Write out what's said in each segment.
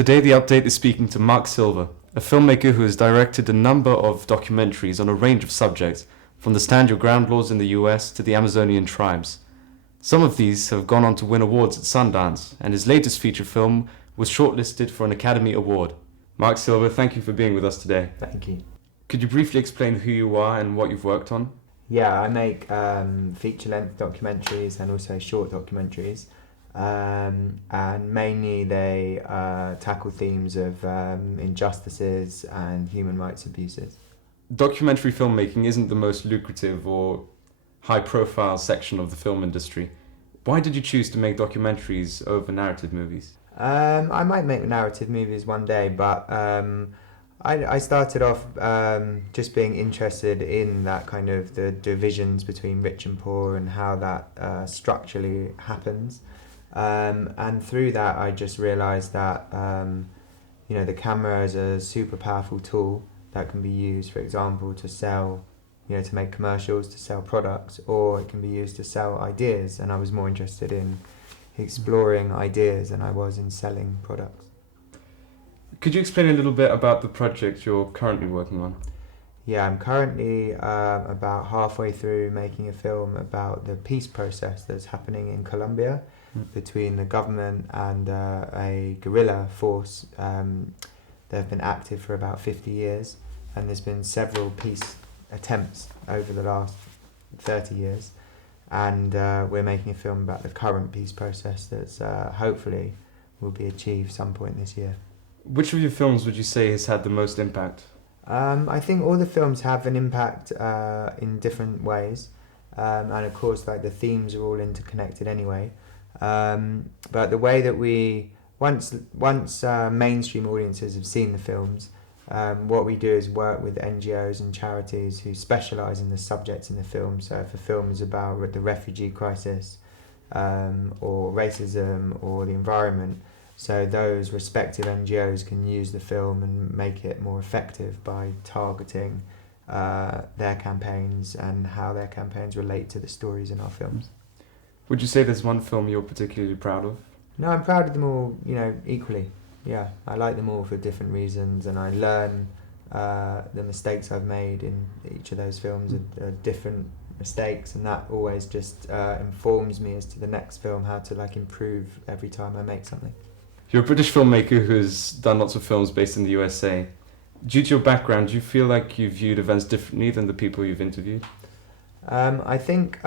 Today the update is speaking to Marc Silver, a filmmaker who has directed a number of documentaries on a range of subjects, from the Stand Your Ground laws in the US to the Amazonian tribes. Some of these have gone on to win awards at Sundance, and his latest feature film was shortlisted for an Academy Award. Marc Silver, thank you for being with us today. Thank you. Could you briefly explain who you are and what you've worked on? Yeah, I make feature-length documentaries and also short documentaries. And mainly they tackle themes of injustices and human rights abuses. Documentary filmmaking isn't the most lucrative or high-profile section of the film industry. Why did you choose to make documentaries over narrative movies? I might make narrative movies one day, but I started off just being interested in that kind of the divisions between rich and poor and how that structurally happens. And through that, I just realised that the camera is a super powerful tool that can be used, for example, to sell, to make commercials, to sell products, or it can be used to sell ideas. And I was more interested in exploring ideas than I was in selling products. Could you explain a little bit about the project you're currently working on? Yeah, I'm currently about halfway through making a film about the peace process that's happening in Colombia between the government and a guerrilla force. They've been active for about 50 years, and there's been several peace attempts over the last 30 years. And we're making a film about the current peace process that's hopefully will be achieved some point this year. Which of your films would you say has had the most impact? I think all the films have an impact in different ways, and of course, like the themes are all interconnected anyway. But the way that we once mainstream audiences have seen the films, what we do is work with NGOs and charities who specialise in the subjects in the film. So if a film is about the refugee crisis, or racism, or the environment, so those respective NGOs can use the film and make it more effective by targeting their campaigns and how their campaigns relate to the stories in our films. Would you say there's one film you're particularly proud of? No, I'm proud of them all, equally. Yeah, I like them all for different reasons, and I learn the mistakes I've made in each of those films are different mistakes, and that always just informs me as to the next film, how to improve every time I make something. You're a British filmmaker who's done lots of films based in the USA. Due to your background, do you feel like you viewed events differently than the people you've interviewed? I think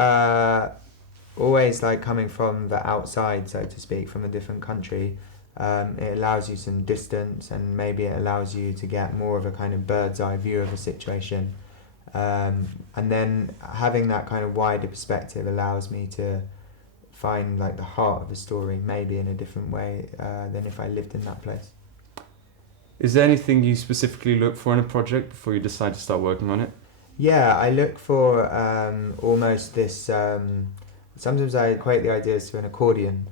always coming from the outside, so to speak, from a different country, it allows you some distance, and maybe it allows you to get more of a kind of bird's eye view of a situation. And then having that kind of wider perspective allows me to find the heart of a story maybe in a different way than if I lived in that place. Is there anything you specifically look for in a project before you decide to start working on it? Yeah, I look for almost this, sometimes I equate the ideas to an accordion,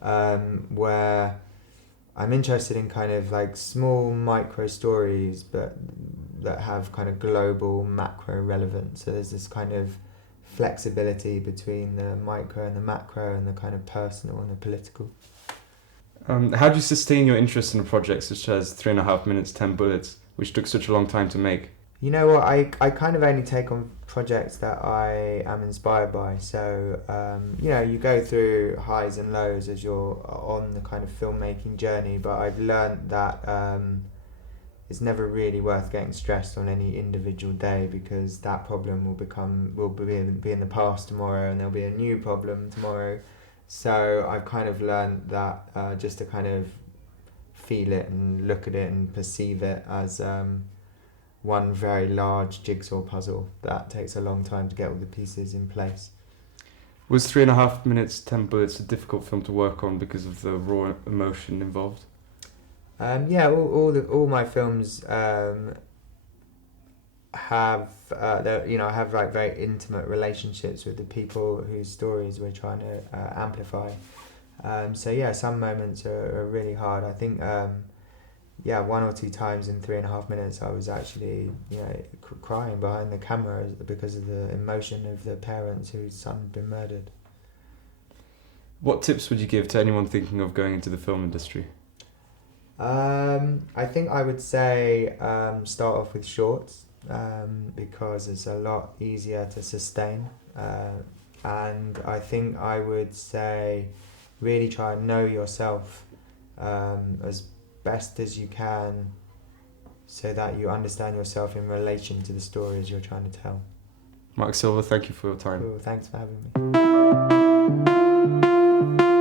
where I'm interested in kind of small micro stories but that have kind of global macro relevance. So there's this kind of flexibility between the micro and the macro and the kind of personal and the political. How do you sustain your interest in a project such as 3.5 Minutes, 10 Bullets, which took such a long time to make? You know what, I kind of only take on projects that I am inspired by. So, you go through highs and lows as you're on the kind of filmmaking journey, but I've learned that it's never really worth getting stressed on any individual day, because that problem will be in the past tomorrow, and there'll be a new problem tomorrow. So I've kind of learned that just to kind of feel it and look at it and perceive it as one very large jigsaw puzzle that takes a long time to get all the pieces in place. Was 3.5 Minutes, 10 Bullets a difficult film to work on because of the raw emotion involved? Yeah, all my films have I have very intimate relationships with the people whose stories we're trying to amplify. So yeah, some moments are really hard. I think one or two times in 3.5 minutes I was actually crying behind the camera because of the emotion of the parents whose son had been murdered. What tips would you give to anyone thinking of going into the film industry? I think I would say start off with shorts because it's a lot easier to sustain. And I think I would say really try and know yourself as best as you can so that you understand yourself in relation to the stories you're trying to tell. Marc Silver, thank you for your time. Cool, thanks for having me.